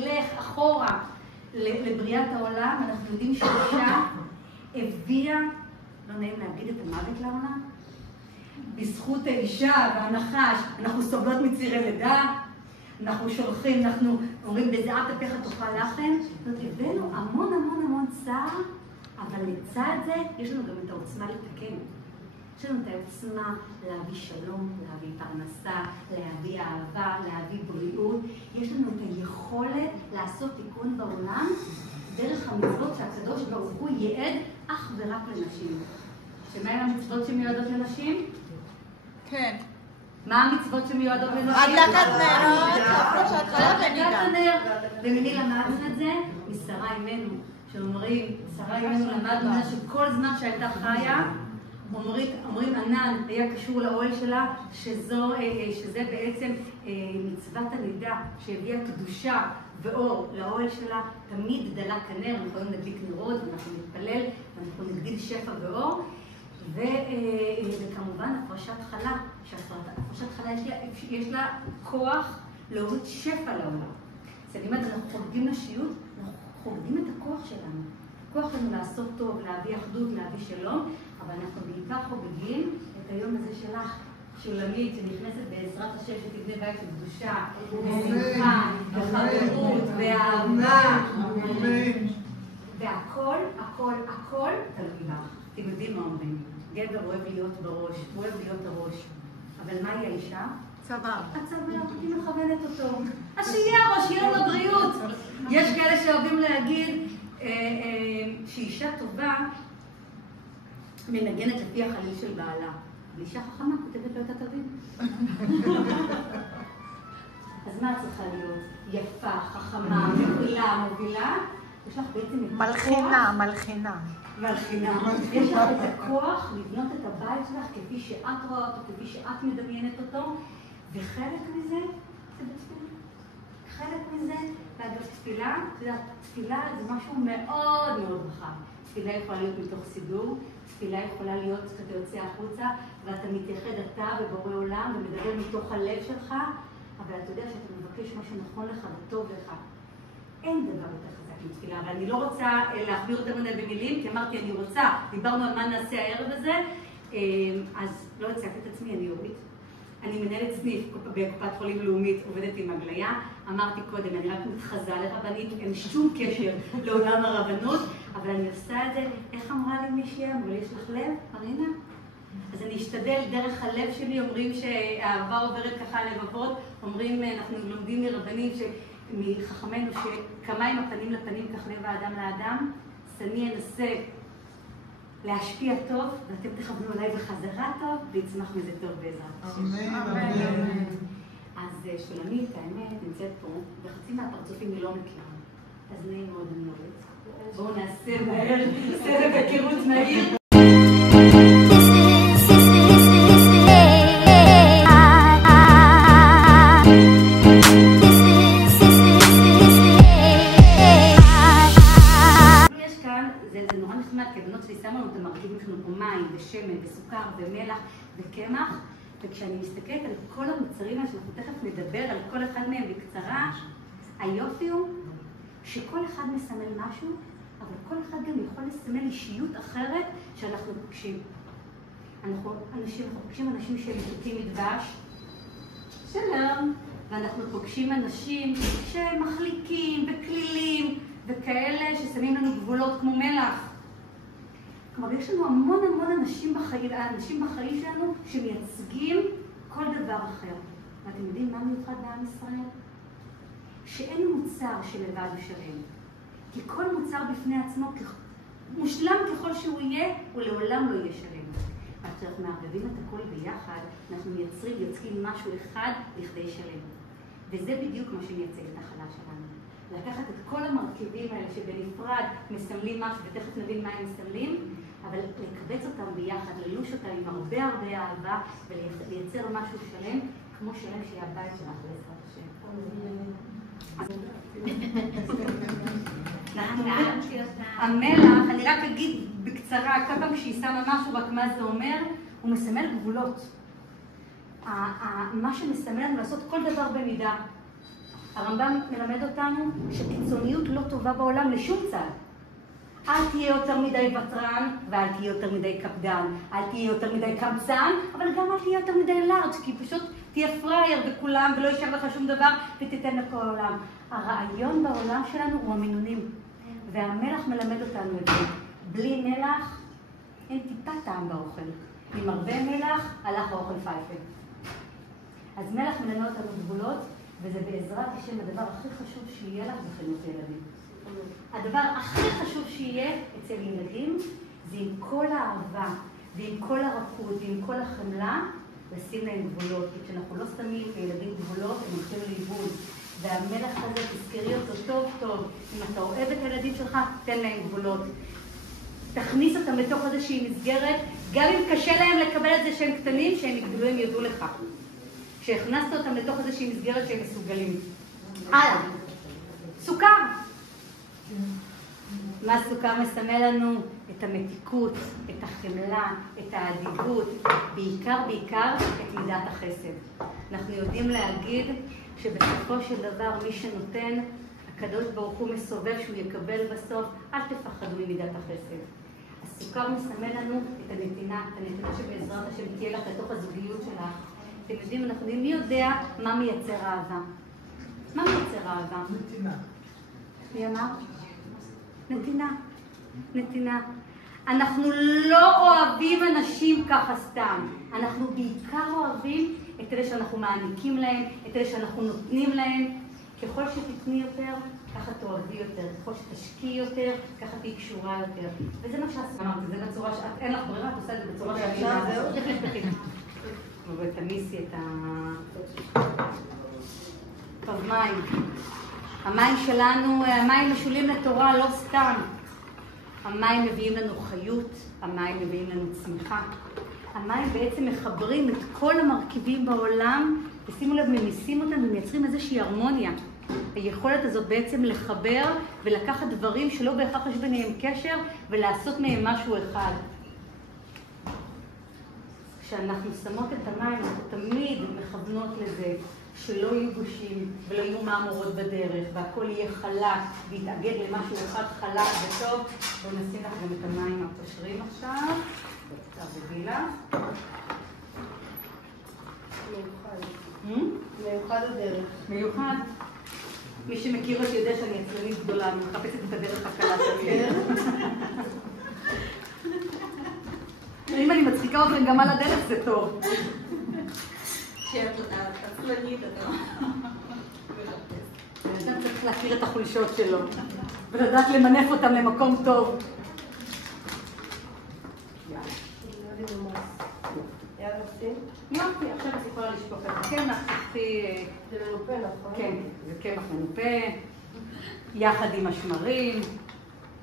נלך אחורה לבריאת העולם, אנחנו יודעים שאישה הביאה, לא נעים להגיד את המוות לעולם, בזכות האישה והנחש, אנחנו סובלות מצירי לידה, אנחנו שולחים, אנחנו אומרים בזיעת אפיך תאכל לחם, זאת הבאנו המון המון המון צער, אבל לצד זה יש לנו גם את העוצמה לתקן. יש לנו את העוצמה להביא שלום, להביא פרנסה, להביא אהבה, להביא בריאות. יש לנו את היכולת לעשות תיקון בעולם דרך המצוות שהקדוש ברוך הוא ייעד אך ורק לנשים. שמה הם המצוות שמיועדות לנשים? כן. מה המצוות שמיועדות לנשים? הדלקת נרות, הפרשת חלה ונידה. וממי למדנו את זה? משרה אימנו. שאומרים, שרה אימנו למדנו שכל זמן שהייתה חיה, אומרים ענן היה קשור לאוהל שלה, שזה בעצם מצוות הלידה שהביאה קדושה ואור לאוהל שלה. תמיד דלק הנר, אנחנו יכולים להדליק נרות ואנחנו נתפלל ואנחנו נגדיל שפע ואור. וכמובן הפרשת חלה, שהפרשת חלה יש לה כוח להוריד שפע לעולם. אז אני אומרת, אנחנו חוגגים נשיות, אנחנו חוגגים את הכוח שלנו. הכוח לנו לעשות טוב, להביא אחדות, להביא שלום, אבל אנחנו בעיקר חוגגים את היום הזה שלך, שולמית, שנכנסת בעזרת השם שתבנה בית של קדושה, ושמחה, וחברות, ואהבה. והכל, הכל, הכל תלוי לך. אתם יודעים מה אומרים? גבר אוהב להיות בראש, הוא אוהב להיות הראש. אבל מהי האישה? צוואר. הצוואר, היא מכוונת אותו. אז שיהיה הראש, שיהיה לו בריאות. יש כאלה שאוהבים להגיד שאישה טובה מנגנת לפי החליל של בעלה. ואישה חכמה כותבת לו את התווים. אז מה צריכה להיות? יפה, חכמה, מובילה. יש לך בעצם את מלחינה, מלחינה. יש לך את הכוח לבנות את הבית שלך כפי שאת רואה אותו, כפי שאת מדמיינת אותו, וחלק מזה זה בתפילה. חלק מזה, ואגב תפילה, תפילה זה משהו מאוד מאוד רחב. תפילה יכולה להיות מתוך סידור, תפילה יכולה להיות כשאתה יוצא החוצה, ואתה מתייחד אתה ובורא עולם ומדבר מתוך הלב שלך, אבל אתה יודע שאתה מבקש מה שנכון לך וטוב לך. אין דבר יותר חזק מתפילה, אבל אני לא רוצה להחביר אותם במילים, כי אמרתי אני רוצה, דיברנו על מה נעשה הערב הזה, אז לא הצעתי את עצמי, אני אורית. אני מנהלת סניף בקופת חולים לאומית, עובדת עם הגליה. אמרתי קודם, אני רק מתחזה לרבנית, אין שום קשר לעולם הרבנות, אבל אני עושה את זה, איך אמרה לי מישהי, אבל יש לך לב, מרינה? אז אני אשתדל דרך הלב שלי, אומרים שהאהבה עוברת ככה לבבות, אומרים, אנחנו לומדים מרבנים מחכמנו שכמיים הפנים לפנים כך לב האדם לאדם, אז אני אנסה להשפיע טוב, ואתם תכוונו עליי בחזרה טוב, ויצמח מזה טוב בעזרת. אמן. אז שולמית, האמת, נמצאת פה, וחצי מהפרצופים היא לא מכירה. אז נעים מאוד אני אוהבת. בואו נעשה מהר, סבב היכרות מהיר. שמו לנו את המרכיבים שלנו פה מים ושמן וסוכר ומלח וקמח, וכשאני מסתכלת על כל המוצרים האלה שאנחנו תכף נדבר על כל אחד מהם בקצרה, היופי הוא שכל אחד מסמל משהו, אבל כל אחד גם יכול לסמל אישיות אחרת שאנחנו פוגשים. אנחנו פוגשים אנשים שהם מתוקים מדבש, שלום, ואנחנו פוגשים אנשים שמחליקים וכלילים וכאלה ששמים לנו גבולות כמו מלח. כלומר, יש לנו המון המון אנשים בחיים שלנו שמייצגים כל דבר אחר. ואתם יודעים מה מיוחד בעם ישראל? שאין מוצר שלבד הוא שלם. כי כל מוצר בפני עצמו, מושלם ככל שהוא יהיה, הוא לעולם לא יהיה שלם. אז כשאנחנו מערבבים את הכל ביחד, אנחנו יוצאים משהו אחד לכדי שלם. וזה בדיוק מה שמייצג את החלל שלנו. לקחת את כל המרכיבים האלה שבנפרד מסמלים משהו, ותכף נבין מה הם מסמלים, אבל לקבץ אותם ביחד, ללוש אותם עם הרבה הרבה אהבה, ולייצר משהו שלם, כמו שלם שיהיה הבית שלך בעזרת השם. המלח, אני רק אגיד בקצרה, כל פעם כשהיא שמה משהו, רק מה זה אומר, הוא מסמל גבולות. מה שמסמל לנו לעשות כל דבר במידה. הרמב"ם מלמד אותנו שקיצוניות לא טובה בעולם לשום צד. אל תהיה יותר מדי ותרן, ואל תהיה יותר מדי קפדן. אל תהיה יותר מדי קמצן, אבל גם אל תהיה יותר מדי לארג', כי פשוט תהיה פרייר בכולם ולא יישאר לך שום דבר ותיתן לכל העולם. הרעיון בעולם שלנו הוא המינונים, והמלח מלמד אותנו את זה. בלי מלח אין טיפה טעם באוכל. עם הרבה מלח הלך האוכל פייפל. אז מלח מלמד אותנו גבולות, וזה בעזרת השם הדבר הכי חשוב שיהיה לך בחינוך ילדים. הדבר הכי חשוב שיהיה אצל ילדים זה עם כל האהבה ועם כל הרכות ועם כל החמלה לשים להם גבולות. כי כשאנחנו לא שמים לילדים גבולות הם הולכים לאיבוד. והמלח הזה, תזכרי אותו טוב טוב. אם אתה אוהב את הילדים שלך, תן להם גבולות. תכניס אותם לתוך איזושהי מסגרת, גם אם קשה להם לקבל את זה שהם קטנים, שהם יגדלו, הם יודו לך. כשהכנסת אותם לתוך איזושהי מסגרת שהם מסוגלים. הלאה. סוכר. מה סוכר מסמל לנו? את המתיקות, את החמלה, את האדיבות, בעיקר את מידת החסד. אנחנו יודעים להגיד שבסופו של דבר מי שנותן, הקדוש ברוך הוא מסובב שהוא יקבל בסוף, אל תפחדו ממידת החסד. הסוכר מסמל לנו את הנתינה שבעזרת השם תהיה לך לתוך הזוגיות שלך. אתם יודעים, אנחנו יודעים, מי יודע מה מייצר אהבה? מה מייצר אהבה? נתינה. מי אמר? נתינה. נתינה. אנחנו לא אוהבים אנשים ככה סתם. אנחנו בעיקר אוהבים את אלה שאנחנו מעניקים להם, את אלה שאנחנו נותנים להם. ככל שתתני יותר, ככה תאהבי יותר. ככל שתשקיעי יותר, ככה תהי קשורה יותר. וזה מה שעשו. אמרתי, זה בצורה שאת, אין לך ברירה, את עושה את זה בצורה שאת. תפתחי. ותמיסי את טוב, מים. המים שלנו, המים משולים לתורה, לא סתם. המים מביאים לנו חיות, המים מביאים לנו צמיחה. המים בעצם מחברים את כל המרכיבים בעולם, ושימו לב, ממיסים אותם ומייצרים איזושהי הרמוניה. היכולת הזאת בעצם לחבר ולקחת דברים שלא בהכרח יש ביניהם קשר ולעשות מהם משהו אחד. כשאנחנו שמות את המים, אנחנו תמיד מכוונות לזה שלא יהיו גושים ולא יהיו מאמורות בדרך, והכל יהיה חלק ויתאגד למשהו אחד חלק וטוב. בואו נשים לך גם את המים הפשרים עכשיו. תעבדי לך. מיוחד הדרך. מיוחד. מי שמכיר אותי יודע שאני עצלנית גדולה, אני מחפשת את הדרך הקלה שלי. אם אני מצחיקה אתכם גם על הדרך זה טוב. שאת עצלנית, אתה אדם צריך להכיר את החולשות שלו, ולדעת למנף אותם למקום טוב. יופי, עכשיו את יכולה לשפוך את הקמח, זה מנופה, נכון? כן, זה קמח מנופה, יחד עם השמרים,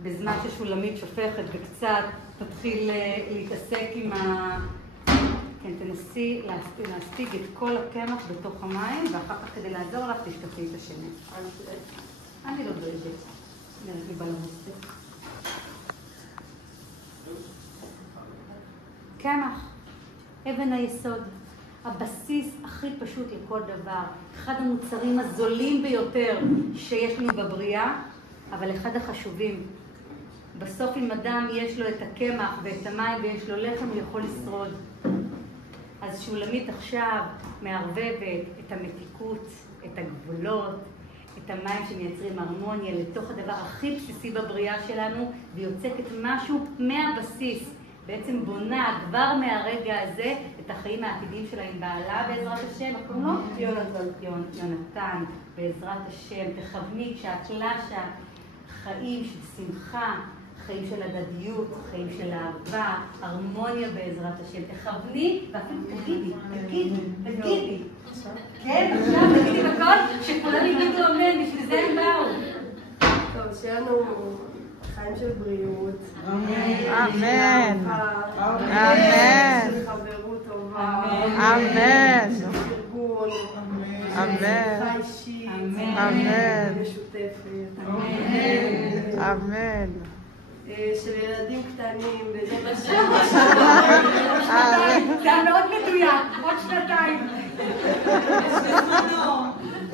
בזמן ששולמית שופכת וקצת תתחיל להתעסק עם כן, תנסי להספיג את כל הקמח בתוך המים, ואחר כך כדי לעזור לך תשתפי את השמש. אני לא דואגת. נראה בא למוסף. קמח, אבן היסוד, הבסיס הכי פשוט לכל דבר. אחד המוצרים הזולים ביותר שיש לנו בבריאה, אבל אחד החשובים. בסוף אם אדם יש לו את הקמח ואת המים ויש לו לחם, הוא יכול לשרוד. אז שולמית עכשיו מערבבת את המתיקות, את הגבולות, את המים שמייצרים הרמוניה לתוך הדבר הכי בסיסי בבריאה שלנו, ויוצקת משהו מהבסיס. בעצם בונה כבר מהרגע הזה את החיים העתידיים שלה עם בעלה בעזרת השם. קוראים לו? יונתן, בעזרת השם. תכווני כשאת לשה חיים של שמחה, חיים של הדדיות, חיים של אהבה, הרמוניה בעזרת השם. תכווני ואפילו תגידי. כן, עכשיו תגידי בכל שכולם יגידו אמן, בשביל זה הם באו. טוב, שיהיה לנו חיים של בריאות. אמן. אמן. של חברות טובה. אמן. של ארגון. אמן. חי אישית. אמן. משותפת. אמן. של ילדים קטנים, בעזרת השם. זה היה מאוד מדויק, עוד שנתיים.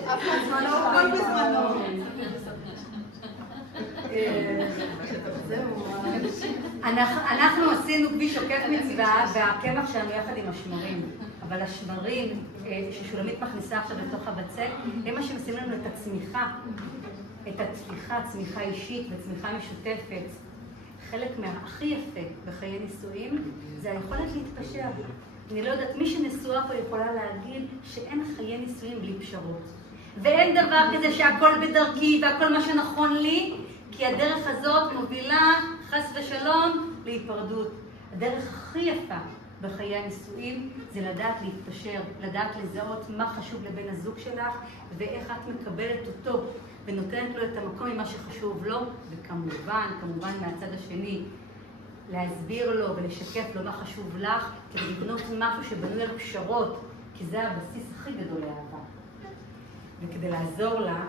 הכל בזמנו. אנחנו עשינו כביש עוקף מצווה והקמח שלנו יחד עם השמרים. אבל השמרים ששולמית מכניסה עכשיו לתוך הבצק, הם מה שמשים לנו את הצמיחה, את הצמיחה, צמיחה אישית וצמיחה משותפת. חלק מהכי יפה בחיי נישואים זה היכולת להתפשר. אני לא יודעת, מי שנשואה פה יכולה להגיד שאין חיי נישואים בלי פשרות. ואין דבר כזה שהכל בדרכי והכל מה שנכון לי, כי הדרך הזאת מובילה, חס ושלום, להיפרדות. הדרך הכי יפה בחיי הנישואים זה לדעת להתפשר, לדעת לזהות מה חשוב לבן הזוג שלך ואיך את מקבלת אותו ונותנת לו את המקום ממה שחשוב לו, וכמובן מהצד השני להסביר לו ולשקף לו מה חשוב לך כדי לבנות משהו שבנוי על פשרות, כי זה הבסיס הכי גדול לאהבה. וכדי לעזור לה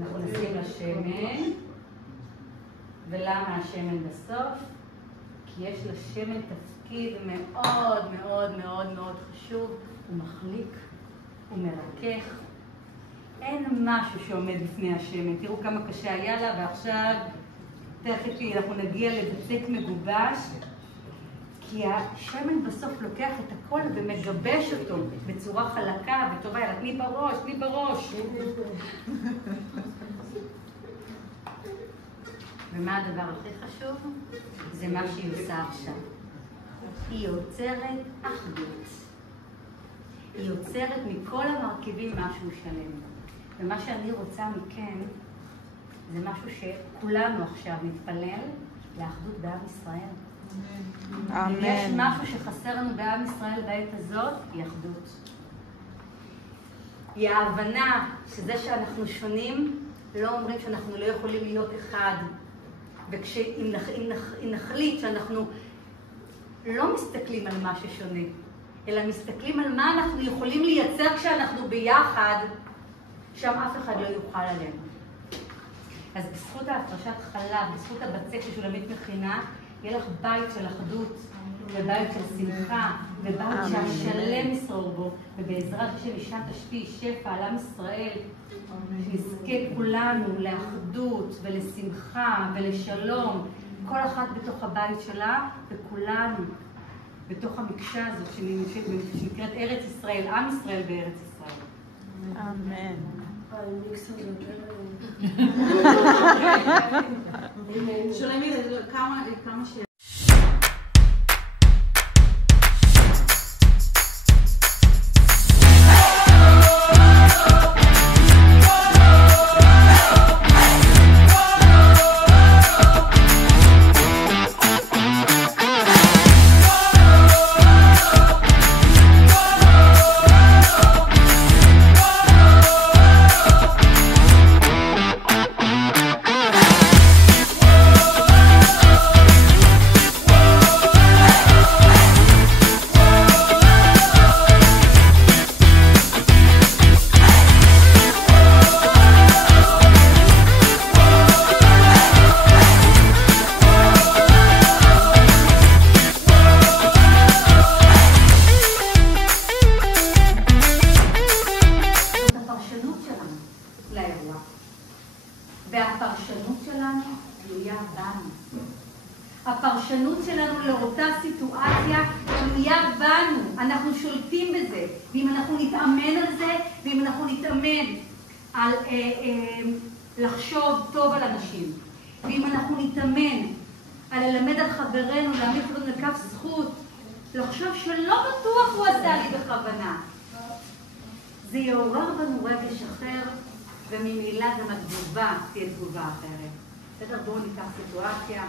אנחנו נשים לה שמן. ולמה השמן בסוף? כי יש לשמן תפקיד מאוד מאוד מאוד מאוד חשוב, הוא מחליק, הוא מרכך. אין משהו שעומד בפני השמן. תראו כמה קשה היה לה, ועכשיו תכף אנחנו נגיע לבצק מגובש, כי השמן בסוף לוקח את הכל ומגבש אותו בצורה חלקה וטובה. יאללה, תני בראש, תני בראש. ומה הדבר הכי חשוב? זה מה שהיא עושה עכשיו. היא יוצרת אחדות. היא יוצרת מכל המרכיבים משהו שלם. ומה שאני רוצה מכם זה משהו שכולנו עכשיו נתפלל לאחדות בעם ישראל. אמן. יש משהו שחסר לנו בעם ישראל בעת הזאת, היא אחדות. היא ההבנה שזה שאנחנו שונים, לא אומרים שאנחנו לא יכולים להיות אחד. ואם נחליט שאנחנו לא מסתכלים על מה ששונה, אלא מסתכלים על מה אנחנו יכולים לייצר כשאנחנו ביחד, שם אף אחד לא יוכל עלינו. אז בזכות ההפרשת חלב, בזכות הבצק ששולמית מכינה, יהיה לך בית של אחדות, ובית של שמחה, ובית שהשלם ישרור בו, ובעזרת השם אישה תשפיע שפע על עם ישראל, שנזכה כולנו לאחדות ולשמחה ולשלום, כל אחת בתוך הבית שלה, וכולנו בתוך המקשה הזאת שנקראת ארץ ישראל, עם ישראל בארץ ישראל. אמן. שולמית, כמה ש... והפרשנות שלנו תלויה בנו. הפרשנות שלנו לאותה סיטואציה תלויה בנו. אנחנו שולטים בזה. ואם אנחנו נתאמן על זה, ואם אנחנו נתאמן על לחשוב טוב על אנשים, ואם אנחנו נתאמן על ללמד על חברנו, להעמיד אותנו לכף זכות, לחשוב שלא בטוח הוא עשה לי בכוונה, זה יעורר בנו רגש אחר, וממילא גם התגובה תהיה תגובה אחרת. בסדר, בואו ניקח סיטואציה.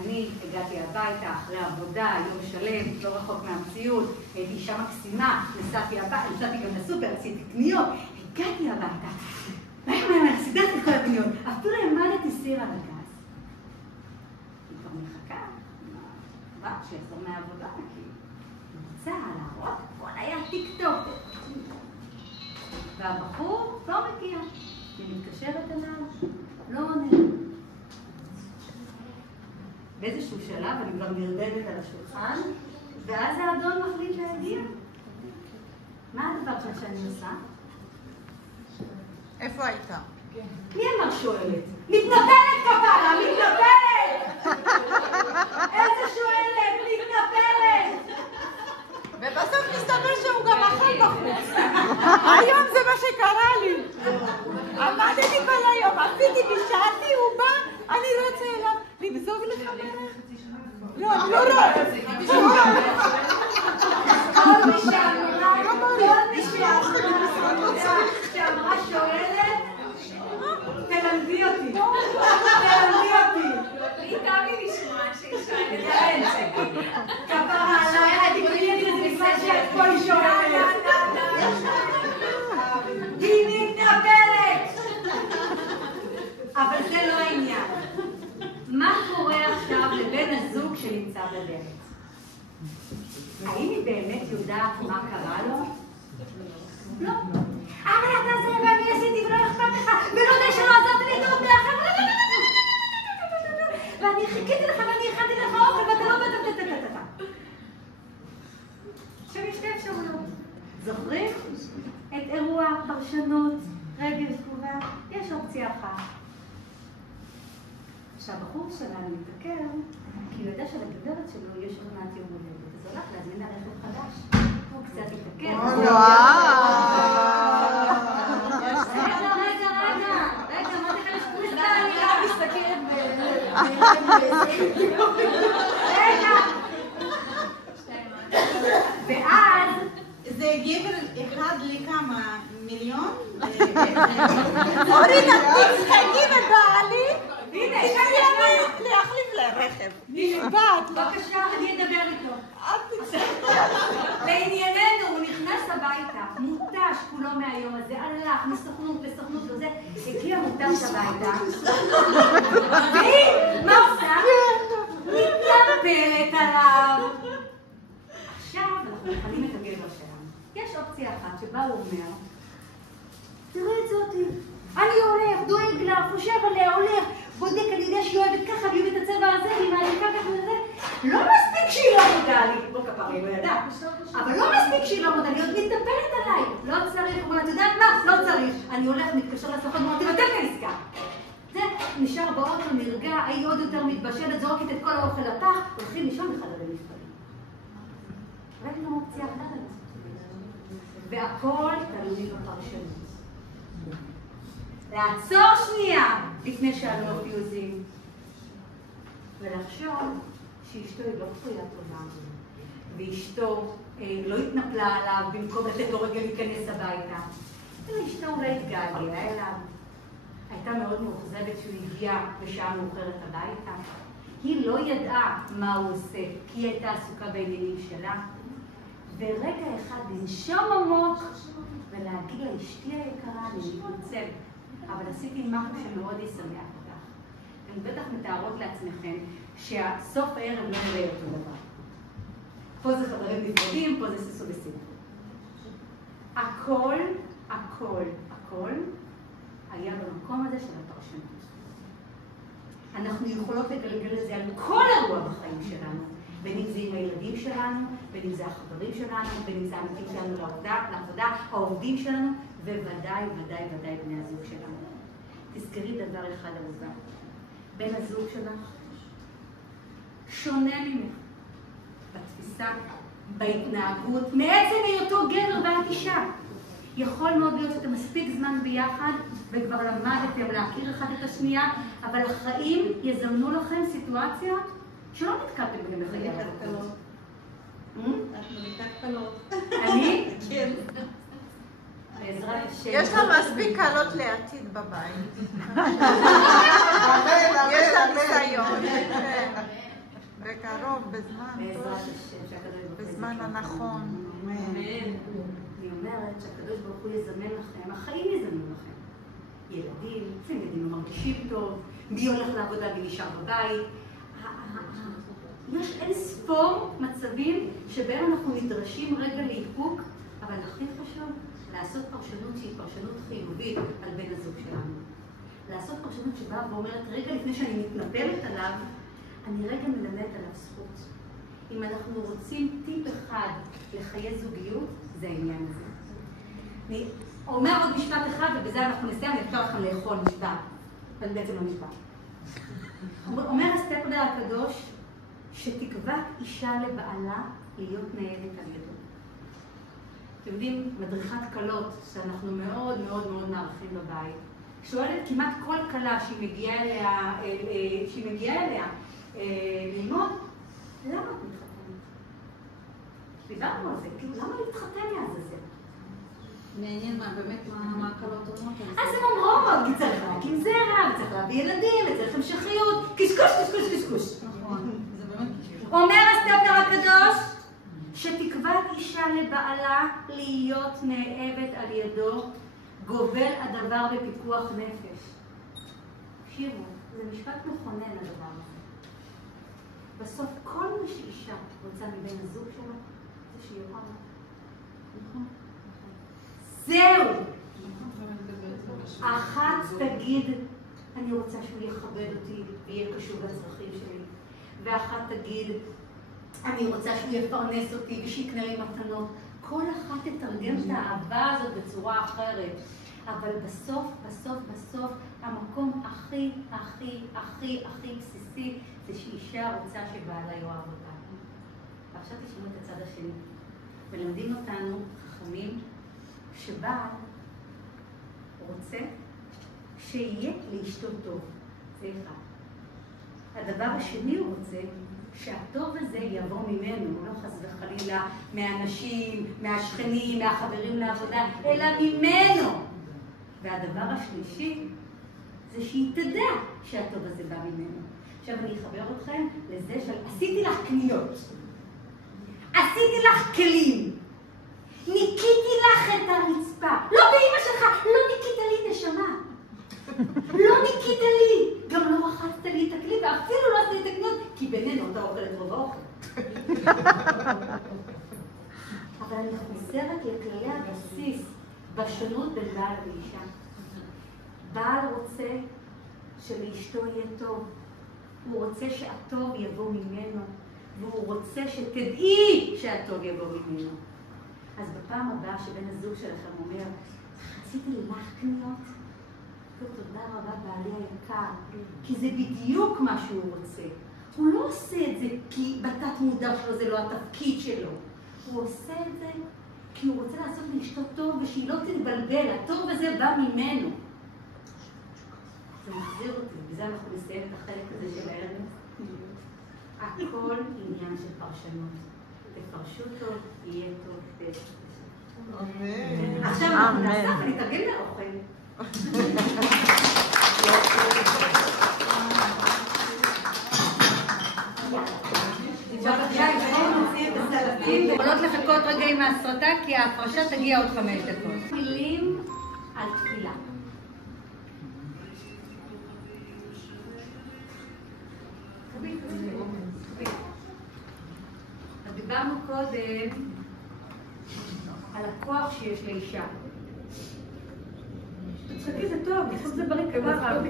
אני הגעתי הביתה אחרי עבודה, יום שלם, לא רחוק מהמציאות, הייתי אישה מקסימה, נסעתי גם לסופר, עשיתי קניות, הגעתי הביתה. סידרתי את כל הקניות, אפילו העמדתי סיר על הגז. היא כבר מחכה, רק שיחזור מהעבודה, כי היא רוצה להראות, כל היה טיק טוק. והבחור לא מגיע, היא מתקשרת אליו, לא עונה. באיזשהו שלב, אני כבר נרדמת על השולחן, ואז האדון מחליט להגיע. מה הדבר שאני עושה? איפה היית? מי אמר שואלת? מתנפלת כפרה, מתנפלת! איזה שואלת? מתנפלת! ובסוף מסתבר שהוא גם אכל בחוץ. היום זה מה שקרה לי. עמדתי כל היום, עשיתי בישלתי, הוא בא, אני רוצה אליו. למזוג לך מלך? לא, אני לא רואה. כל מי שאמרה שואלת, תלמדי אותי. תלמדי אותי. היא תמיד לשמוע שהיא שואלת. כפרה עליי, אני קוראים לזה בכלל שאת כל שואלת. היא מתנפלת. אבל זה לא העניין. מה קורה עכשיו לבן הזוג שנמצא בדרך? האם היא באמת יודעת מה קרה לו? לא. אבל אתה זה ואני עשיתי ולא אכפת לך, ולא יודע שלא עזרת לי את עוד לאחר, ואני חיכיתי לך ואני הכנתי לך אוכל ואתה לא בטח. עכשיו יש שתי אפשרויות. זוכרים? את אירוע פרשנות, רגל תגובה, יש אופציה אחת. שהבחור שלנו מתעכב, כי הוא יודע שלגברת שלו יש עוד מעט יום הולדת, אז הוא הולך להזמין לה רכב חדש. הוא קצת יתעכב. רגע, מה תכף שפריסה? אני רק מסתכלת רגע. ואז זה גבר אחד לכמה? מיליון? אורי, תצחקי בבעלי. הנה, להחליף לרכב. נשבעת. בבקשה, אני אדבר איתו. לענייננו, הוא נכנס הביתה, מותש כולו מהיום הזה, הלך מסוכנות לסוכנות וזה, הגיע מותש הביתה. והיא, מה עושה? מתנפלת עליו. עכשיו אנחנו מכנים את הגבר שלנו. יש אופציה אחת שבה הוא אומר, תראי את זאתי, אני הולך, דואג לה, חושב עליה, הולך, בודק, אני יודע שהיא אוהבת ככה, והיא אוהבת את הצבע הזה, היא מעליקה ככה וזה. לא מספיק שהיא לא מודעה לי, בוא כפרה, היא לא ידעה, אבל לא מספיק שהיא לא מודעה לי, עוד מתנפלת עליי. לא צריך, אבל את יודעת מה? לא צריך. אני הולך, מתקשר לסוכן, אמרתי, תבטל כאן עסקה. זה נשאר באוטו, נרגע, היא עוד יותר מתבשלת, זורקת את כל האוכל לפח, הולכים לישון בחדרי נפרדים. רק לא מופציע אחרת. והכל תלוי בפרשנות. לעצור שנייה לפני שעלו הפיוזים ולחשוב שאשתו היא לא כפויה טובה ואשתו לא התנפלה עליו במקום לתת לו רגע להיכנס הביתה. אשתו אולי התגעגעה אליו, הייתה מאוד מאוכזבת שהוא הגיע בשעה מאוחרת הביתה. היא לא ידעה מה הוא עושה כי היא הייתה עסוקה בעניינים שלה. ורגע אחד לנשום עמוק ולהגיד לה, אשתי היקרה, אני מתנצלת, אבל עשיתי משהו שמאוד ישמח אותך. אתם בטח מתארות לעצמכם שהסוף הערב לא נראה אותו דבר. פה זה חדרים נפרדים, פה זה ססו וסיפור. הכל היה במקום הזה של הפרשנות. אנחנו יכולות לגלגל את זה על כל אירוע בחיים שלנו, בין אם זה עם הילדים שלנו, בין אם זה החברים שלנו, בין אם זה העמיתים שלנו לעבודה, העובדים שלנו, וודאי בני הזוג שלנו. תזכרי דבר אחד אהובה, בן הזוג שלך שונה ממך בתפיסה, בהתנהגות, מעצם היותו גבר ואת אישה. יכול מאוד להיות שאתם מספיק זמן ביחד וכבר למדתם להכיר אחד את השנייה, אבל החיים יזמנו לכם סיטואציות שלא נתקלתם בהם בחיי העבודה. אני? כן. בעזרת השם. יש לה מספיק קלות לעתיד בבית. יש לה ניסיון. בקרוב, בזמן טוב. בזמן הנכון. אני אומרת שהקדוש ברוך הוא יזמן לכם, החיים יזמנו לכם. ילדים, ילדים לא מרגישים טוב, מי הולך לעבודה ונשאר בבית. יש אין ספור מצבים שבהם אנחנו נדרשים רגע לאיפוק, אבל הכי חשוב לעשות פרשנות שהיא פרשנות חיובית על בן הזוג שלנו. לעשות פרשנות שבאה ואומרת, רגע לפני שאני מתנפלת עליו, אני רגע מלמדת עליו זכות. אם אנחנו רוצים טיפ אחד לחיי זוגיות, זה העניין הזה. אומר עוד משפט אחד, ובזה אנחנו נסיים, ואפשר לכם לאכול משפט. אבל בעצם לא משפט. אומר הסטפלר הקדוש, שתקוות אישה לבעלה להיות נהלת על ידו. אתם יודעים, מדריכת קלות, שאנחנו מאוד מאוד מאוד מערכים בבית, שואלת כמעט כל קלה שהיא מגיעה אליה ללמוד, למה את מתחתנת? דיברנו על זה, כאילו, למה להתחתן מהזזה? מעניין מה, באמת, מה הקלות אומרות? אז הם אומרות, כי צריך להקים זרע, וצריך להביא ילדים, וצריך המשכיות, קשקוש, קשקוש, קשקוש. נכון, זה באמת קשקוש. אומר הסטפלר הקדוש, שתקוות אישה לבעלה להיות נאהבת על ידו, גובל הדבר בפיקוח נפש. תקשיבו, זה משפט מכונן הדבר הזה. בסוף כל מה שאישה רוצה מבין הזוג שלה, זה שהיא יכולה. נכון. זהו! אחת תגיד, אני רוצה שהוא יכבד אותי ויהיה קשור לצרכים שלי. ואחת תגיד, אני רוצה שהוא יפרנס אותי ושיקנה לי מתנות. כל אחת תתרגם את האהבה הזאת בצורה אחרת. אבל בסוף, בסוף, בסוף, המקום הכי, הכי, הכי, הכי בסיסי זה שאישה רוצה שבעלה יאהב אותה. ועכשיו תשמעו את הצד השני. מלמדים אותנו, חכמים, שבעל רוצה שיהיה לאשתו טוב. זה אחד. הדבר השני הוא רוצה שהטוב הזה יבוא ממנו, לא חס וחלילה מהאנשים, מהשכנים, מהחברים לעבודה, אלא ממנו. והדבר השלישי זה שהיא תדע שהטוב הזה בא ממנו. עכשיו אני אחבר אתכם לזה של עשיתי לך קניות, עשיתי לך כלים, ניקיתי לך את הרצפה. לא באמא שלך, לא ניקית לי נשמה. לא ניקית לי, גם לא רחצת לי את הכלי, ואפילו לא עשית לי את הקניות, כי בינינו אתה אוכל את רוב האוכל. אבל אני חוזרת לכללי הבסיס בשונות בין בעל ואישה. בעל רוצה שלאשתו יהיה טוב, הוא רוצה שהטוב יבוא ממנו, והוא רוצה שתדעי שהטוב יבוא ממנו. אז בפעם הבאה שבן הזוג שלכם אומר, רציתי לך קניות? תודה רבה בעלי היקר, כי זה בדיוק מה שהוא רוצה. הוא לא עושה את זה כי בתת מודע שלו זה לא התפקיד שלו. הוא עושה את זה כי הוא רוצה לעשות לאשתו טוב ושהיא לא תתבלבל, הטוב הזה בא ממנו. זה מחזיר אותי, בזה אנחנו נסיים את החלק הזה של הערב. הכל עניין של פרשנות. תפרשו טוב, יהיה טוב. אמן. עכשיו אנחנו נעשה ונתרגם לאוכל. יכולות לחכות רגע עם ההסרטה כי ההפרשה תגיע עוד 5 דקות. מילים על תפילה. דיברנו קודם על הכוח שיש לאישה. תצחקי, זה טוב, בסוף זה בריא כברה.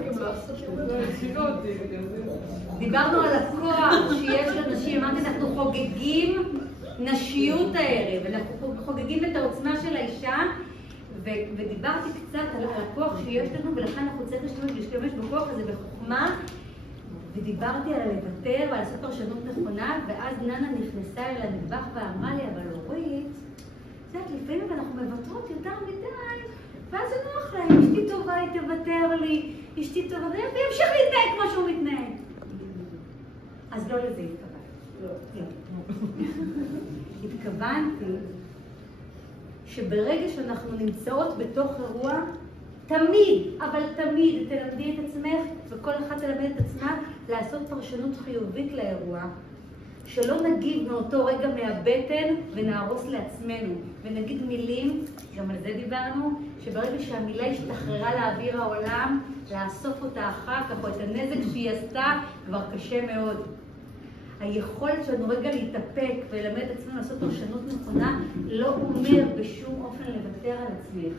דיברנו על הכוח שיש לנשים, אמרתי, אנחנו חוגגים נשיות הערב, אנחנו חוגגים את העוצמה של האישה, ודיברתי קצת על הכוח שיש לנו, ולכן אנחנו צריכים להשתמש בכוח הזה בחוכמה, ודיברתי על לוותר ועל לעשות פרשנות נכונה, ואז ננה נכנסה אל המטבח ואמרה לי, אבל אורית, לפעמים אנחנו מוותרות יותר מדי, ואז זה נוח להם, אשתי טובה, היא תוותר לי, אשתי טובה, וימשיך להתנהג כמו שהוא מתנהג. אז לא לזה התכוונתי. התכוונתי שברגע שאנחנו נמצאות בתוך אירוע, תמיד, אבל תמיד, תלמדי את עצמך, וכל אחד תלמד את עצמה, לעשות פרשנות חיובית לאירוע, שלא נגיב מאותו רגע מהבטן ונהרוס לעצמנו, ונגיד מילים, גם על זה דיברנו, שברגע שהמילה השתחררה לאוויר העולם, לאסוף אותה אחר כך, או את הנזק שהיא עשתה, כבר קשה מאוד. היכולת שלנו רגע להתאפק וללמד את עצמנו לעשות פרשנות נכונה, לא אומר בשום אופן לוותר על עצמך.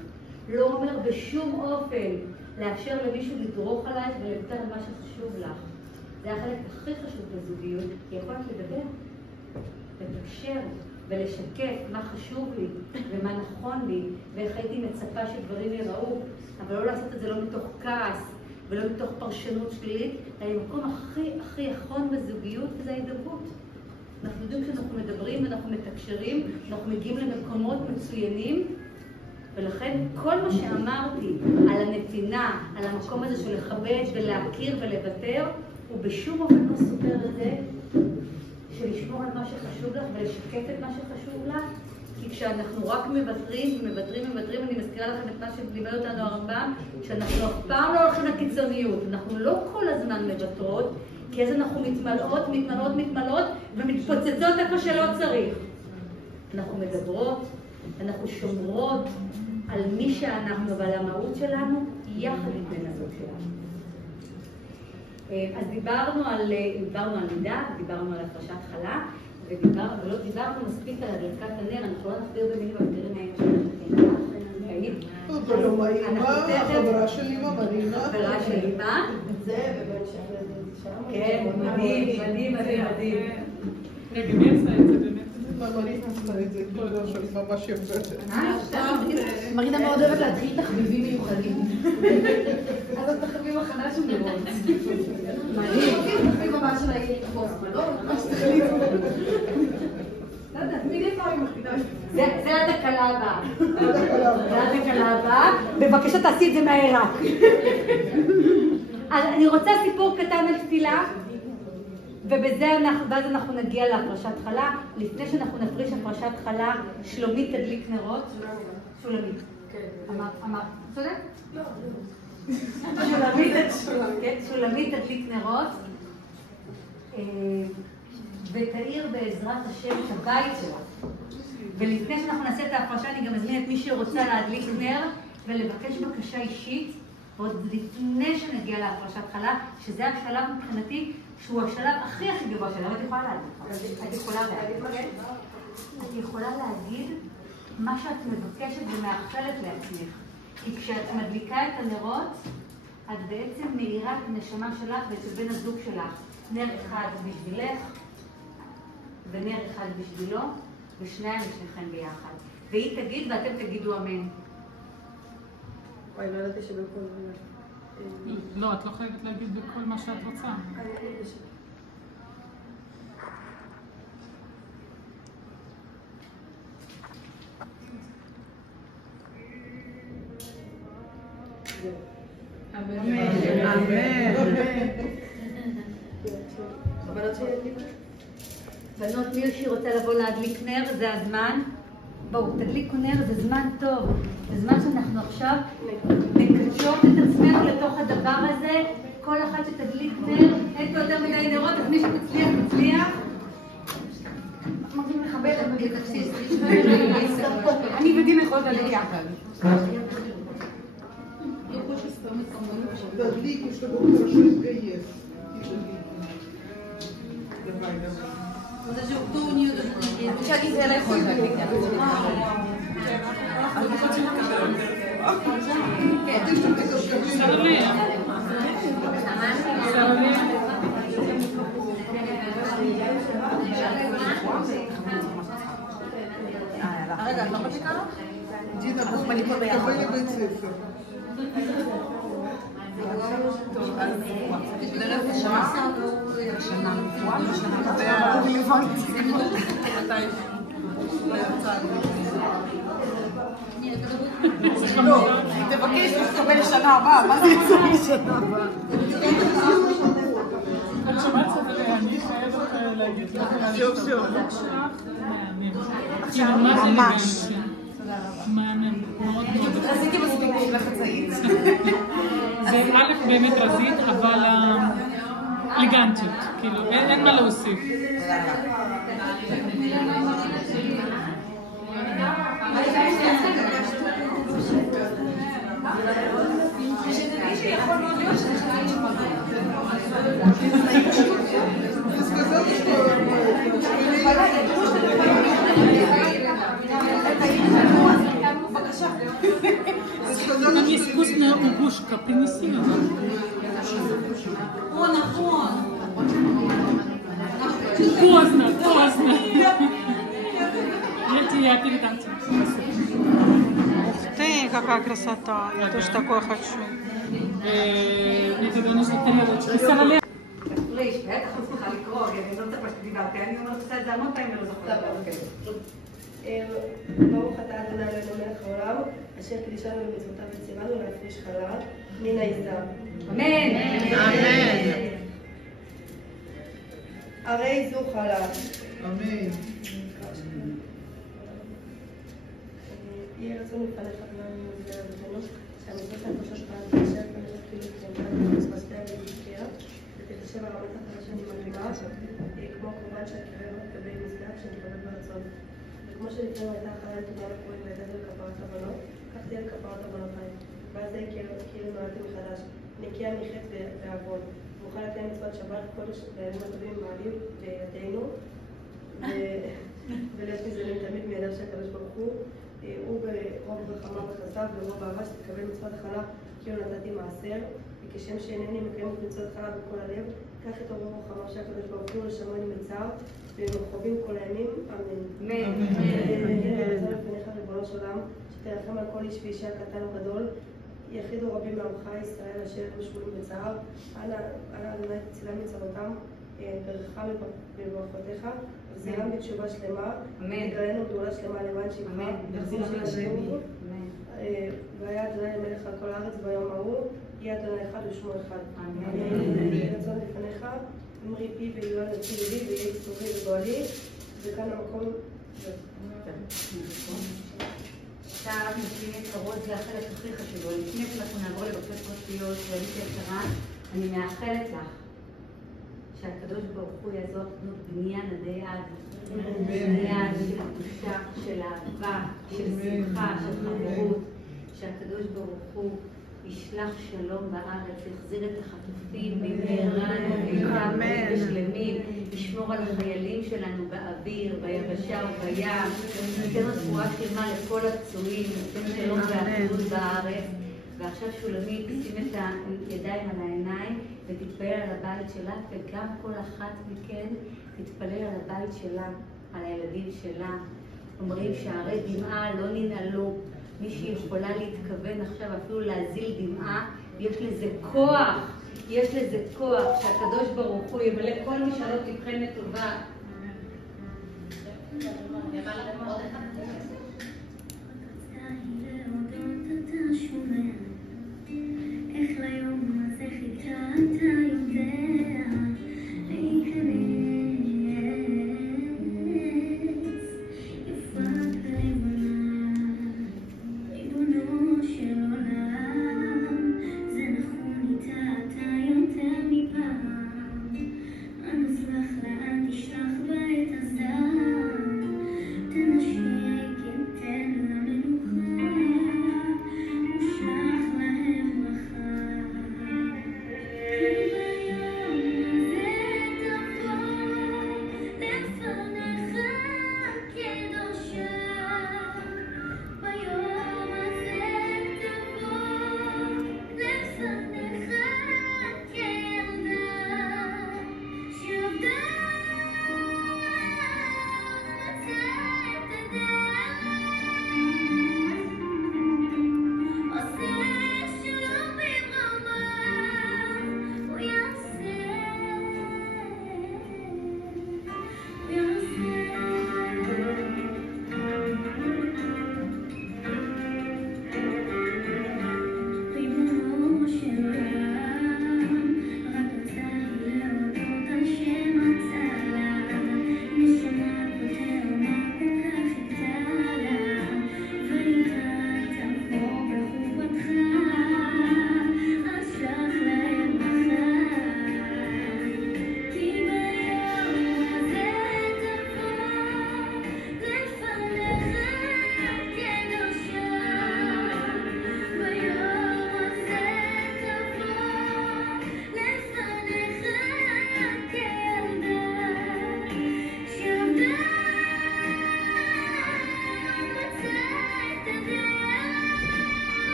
לא אומר בשום אופן לאפשר למישהו לדרוך עלייך ולוותר על מה שחשוב לך. זה החלק הכי חשוב בזוגיות, היא יכולת לדבר, לתקשר, ולשקף מה חשוב לי ומה נכון לי ואיך הייתי מצפה שדברים ייראו, אבל לא לעשות את זה לא מתוך כעס ולא מתוך פרשנות שלילית, אלא המקום הכי נכון בזוגיות זה ההידברות. אנחנו יודעים שאנחנו מדברים ואנחנו מתקשרים, אנחנו מגיעים למקומות מצוינים, ולכן כל מה שאמרתי על הנתינה, על המקום הזה של לכבד ולהכיר ולוותר, הוא בשום אופן לא סותר את זה של לשמור על מה שחשוב לך ולשקף את מה שחשוב לך, כי כשאנחנו רק מוותרים, אני מזכירה לכם את מה שלימד אותנו הרמב"ם, שאנחנו אף פעם לא הולכים לקיצוניות, אנחנו לא כל הזמן מוותרות, כי אז אנחנו מתמלאות ומתפוצצות איפה שלא צריך. אנחנו מדברות, אנחנו שומרות על מי שאנחנו ועל המהות שלנו יחד עם בן הזוג שלנו. אז דיברנו על מידה, דיברנו על הפרשת חלה, ולא דיברנו מספיק על הדלקת הנר, אנחנו לא נחביר במילים המתארים מהם אותו לא מאימא, החברה של אימא, מרינה. חברה של אימא. זה ובן שם. כן, מדהים. רגע, מי עשה את זה באמת? מרינה עשתה את זה, כל דבר שאני ממש יפה. מרינה מאוד אוהבת להתחיל תחביבים מיוחדים. אז התחביב החדש הוא לראות. תחביב הבא שלה יהיה לתפוס, לא? מה שתחליטו. לא יודעת, מי לפעמים מחליטה. זה התקלה הבאה. בבקשה תעשי את זה מהר רק. אז אני רוצה סיפור קטן על תפילה, ואז אנחנו נגיע להפרשת חלה. לפני שאנחנו נפריש הפרשת חלה, שלומית תדליק נרות. שולמית. אמרת, צודק? לא. שולמית תדליק נרות, ותאיר בעזרת השם את הבית שלה. ולפני שאנחנו נעשה את ההפרשה, אני גם מזמין את מי שרוצה להדליק נר ולבקש בקשה אישית, עוד לפני שנגיע להפרשת חלה, שזה השלב מבחינתי, שהוא השלב הכי גבוה שלנו. את יכולה להגיד. את יכולה להגיד מה שאת מבקשת ומאחלת לעצמך. כי כשאת מדליקה את הנרות, את בעצם מאירה את הנשמה שלך ואצל בן הזוג שלך. נר אחד בשבילך ונר אחד בשבילו, ושניים לשניכם ביחד. והיא תגיד ואתם תגידו אמן. וואי, לא ידעתי שבכל זה. לא, את לא חייבת להגיד בכל מה שאת רוצה. בנות, מי שרוצה לבוא להדליק נר, זה הזמן. בואו, תדליקו נר, זה זמן טוב. זה זמן שאנחנו עכשיו מקדשות את עצמנו לתוך הדבר הזה. כל אחד שתדליק נר, אין פה יותר מדי נרות, אז מי שמצליח. מרגישים לכבד, אני מגיד תפסיס. אני ודים יכולות להדליק יחד. תדליק, יש לו גם хорошо להתגייס. זה שהוא טוניו, שאני זה לא יכול להדליק יחד. רגע, את לא מדליקה לו? דינה, תקבלי בית ספר. תבקש לקבל לשנה הבאה, מה זה יצא לשנה הבאה? אני שמעת את זה, אני חייבת להגיד לך. ממש. מעניין, מאוד מאוד. רזיתי מספיק בשביל החצאית. זה א' באמת רזית, אבל אלגנטיות, כאילו, אין מה להוסיף. Там есть вкусная убушка, принеси ее. О, нахон! Поздно, поздно. Merci, я передам тебе. Ух ты, какая красота. Я тоже такое хочу. אני תדענו של טריות, שכיסה עליה. פריש, בטח לא צריכה לקרוא, אני לא צריכה שתדעתי, אני אומרת עושה את זה המון פעמים, אני לא זוכרת. ברוך אתה אדוני אלוהינו מלך העולם, אשר קידשנו במצוותיו וציוונו להפריש חלה מן העיזה. אמן. אמן. הרי זו חלה. אמן. יהיה רצון לפניך בנו ובנו, שהמצוות הקדושות פעם תשב פניך כאילו קרבת ומספספיה ובזכיה, ותתשב הרמת החלה שאני מרימה, כמו קורבן שהקרב לגבי מזבח שנתקבל ברצון. וכמו שלפנינו הייתה החלה נתונה לכהן והייתה זו לכפרת הבנות, כך תהיה לכפרת הבנותיי. ואז זה כאילו נולדתי מחדש, נקייה מחטא ועוון. ואוכל לקיים מצוות שבת קודש בימים הטובים מעלים בידינו, ולהיות מזדלים תמיד מידיו של הקדוש ברוך הוא. הוא ברוב רחמה וחסד וברוב אהבה שתקבל מצוות החלה כאילו נתתי מעשר, וכשם שאינני מקיים את מצוות חלה בכל הלב, כך את רוב רחמה של הקדוש ברוך הוא לשמיים מצער ומרחובים כל הימים. אמן. רצון לפניך ריבונו של עולם, שתרחם על כל איש ואישה קטן וגדול, יחידו רבים מעמך ישראל אשר הם שבויים בצער. אנא אדוני תצילם מצרותם, ברכם בברכותיך, וזירם בתשובה שלמה, וגרענו גדולה שלמה למען שמך, וחזיר של השם. והיה אדוני למלך על כל הארץ ביום ההוא, יהיה אדוני אחד ושמו אחד. יהי רצון לפניך, אמרי פי ויועד על פי ליבי, ויהיה צורי וגואלי, וכאן המקום. עכשיו נותנים יקרות, זה החלק הכי חשוב. לפני שאנחנו נעבור לבקשות פרטיות, ואני יקרה, אני מאחלת לך שהקדוש ברוך הוא יעזור לנו בניין עדי עד, בניין של קדושה, של אהבה, של שמחה, של חברות, שהקדוש ברוך הוא ישלח שלום בארץ, יחזיר את החטופים במהרה ושלמים, ישמור על החיילים שלנו באוויר, ביבשה ובים, ניתן רפואה שלמה לכל הפצועים, ניתן שלום ואחדות בארץ. ועכשיו שולמית תשים את הידיים על העיניים ותתפלל על הבית שלה, וגם כל אחת מכן תתפלל על הבית שלה, על הילדים שלה. אומרים שהרי דמעה לא ננעלו. מי שיכולה להתכוון עכשיו אפילו להזיל דמעה, יש לזה כוח, יש לזה כוח שהקדוש ברוך הוא ימלא כל משאלות לבכן לטובה. איך ליום הזה חיכה אתה יודע להיכנס יפה ולבנה ריבונו של עולם זה נכון איתה אתה יותר מפעם אנוס לך לאן תשלח בעת הזעם תנשק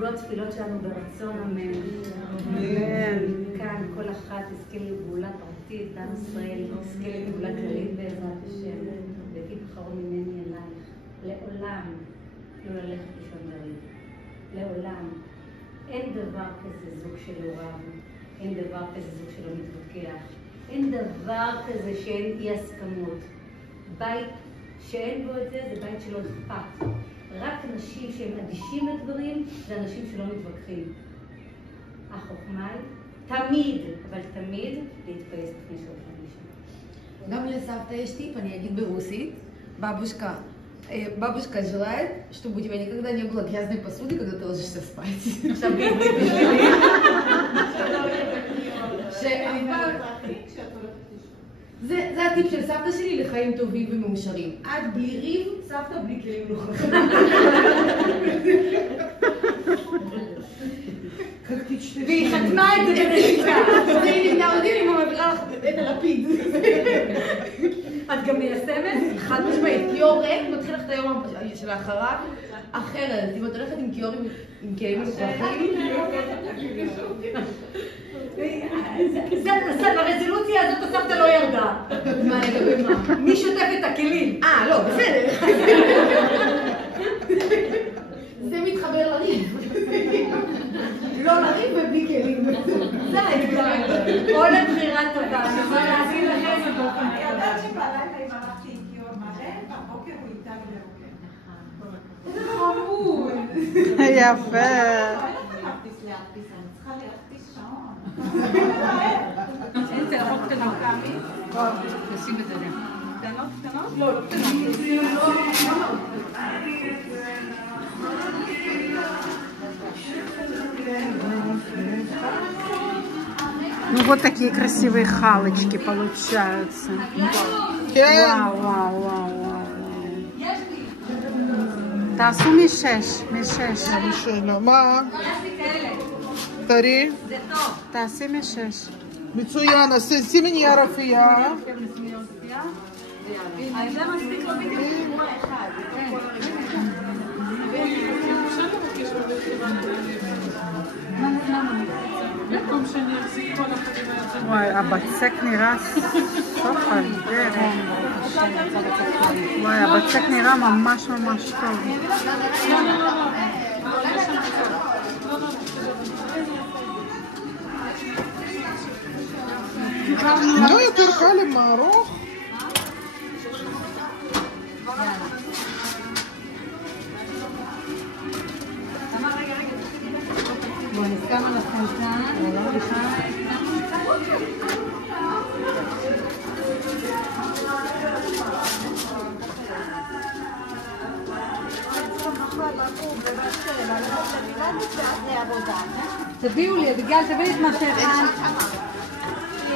התקבלו התפילות שלנו ברצון, אמן. כאן כל אחת תזכה לגאולה פרטית, עם ישראל תזכה לגאולה כללית בעזרת השם, ותבחרו ממני אלייך. לעולם לא ללכת לישון בריב. לעולם. אין דבר כזה זוג שלא רב, אין דבר כזה זוג שלא מתווכח, אין דבר כזה שאין אי הסכמות. בית שאין בו את זה, זה בית שלא אכפת. רק אנשים שהם אדישים לדברים, זה אנשים שלא מתווכחים. החוכמה היא תמיד, אבל תמיד, להתפייס לפני שהולכים לישון. Нам лесавта есть тип, они один беруси. Бабушка желает, чтобы у тебя никогда не было грязной посуды, когда ты ложишься спать. זה הטיפ של סבתא שלי לחיים טובים ומאושרים. עד בלי ריב, סבתא בלי כלים נוכחים. והיא חתמה את זה בנשיקה. והיא נמנה יודעים אם הוא מעבירה לך את הלפיד. את גם מיישמת? חד משמעית. כיור ריק, מתחיל לך את היום שלאחריו. אחרת, אם את הולכת עם כיור עם כלים נוכחים. ברזולוציה הזאת הסבתא לא ירדה. מה לגבי מה? מי שוטף את הכלים? לא, בסדר. זה מתחבר לריב. לא לריב ובלי כלים. זה האתגר. או לבחירה טובה. אני יכולה להגיד לכם את באופן אני יודעת שבלילה אם הלכתי עם כיור מלא, בבוקר הוא איתה לרוקן. איזה חמוד. יפה. אין תארות קטנות. נשים את זה. קטנות? קטנות? לא, לא קטנות. Ну вот такие красивые халочки получаются. Вау, вау, вау, вау. תעשו משש. מה? תראי. זה טוב. תעשי משש. מצוין, אז שימי נייר אפייה. זה מספיק לא בדיוק כמו אחד. במקום שאני אחזיק כל החביבה יותר. וואי, הבצק נראה סוף הדרך. וואי, הבצק נראה ממש ממש טוב. לא יותר קל עם ארוך. בואו נסכם על החלטה. תביאו לי, בגלל תביאו לי את מה שאחד.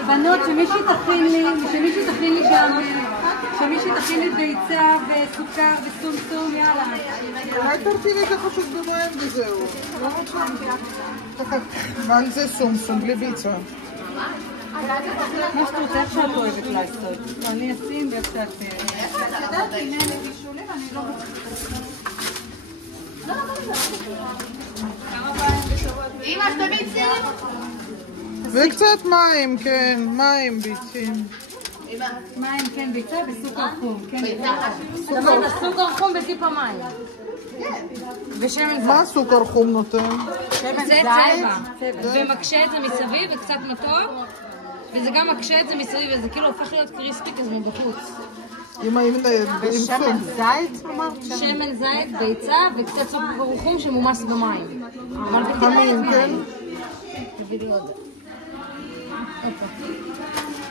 בנות, שמישהי תכין לי גם, שמישהי תכין לי ביצה וסוכר וסומסום, יאללה. אולי תרטיבי ככה פשוט במים וזהו. לא רוצה. ככה, ועל זה סומסום, בלי ביצה. כמו שאתה רוצה, איך שאת אוהבת לעשות. אני אשים ואיך שאת... את יודעת, הנה לבישולים, אני לא רוצה. אמא, שתי ביצים? וקצת מים, כן, מים ביצים. מים, כן, ביצה וסוכר חום. סוכר חום וטיפה מים. ושמן זית. מה סוכר חום נותן? שמן זית. ומקשה את זה מסביב וקצת מתוק. וזה גם מקשה את זה מסביב וזה כאילו הופך להיות קריספי כזה מבחוץ. עם שמן זית? שמן זית, ביצה וקצת סוכר חום שמומס במים. חמים, כן? תביא לי עוד.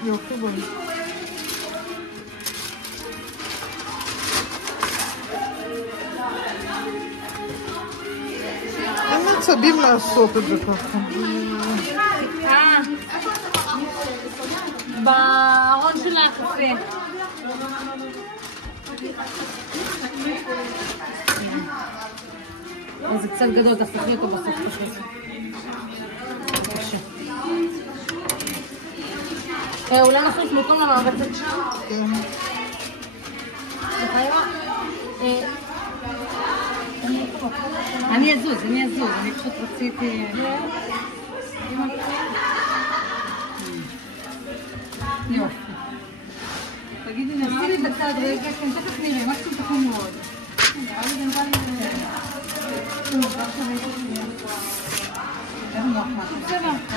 יופי בואי. אין מצבים לעשות את זה ככה. בארון של הקפה. זה קצת גדול, תפתחי אותו בסוף. אולי נחליף מקום למעבצת שם? כן. אני אזוז, אני פשוט רציתי... יופי. תגידי, נשים לי בצד רגע, כן, תכף נראה, מקסימום תכון מאוד. נראה לי גנבה לי זה. זה נוח מה. בסדר.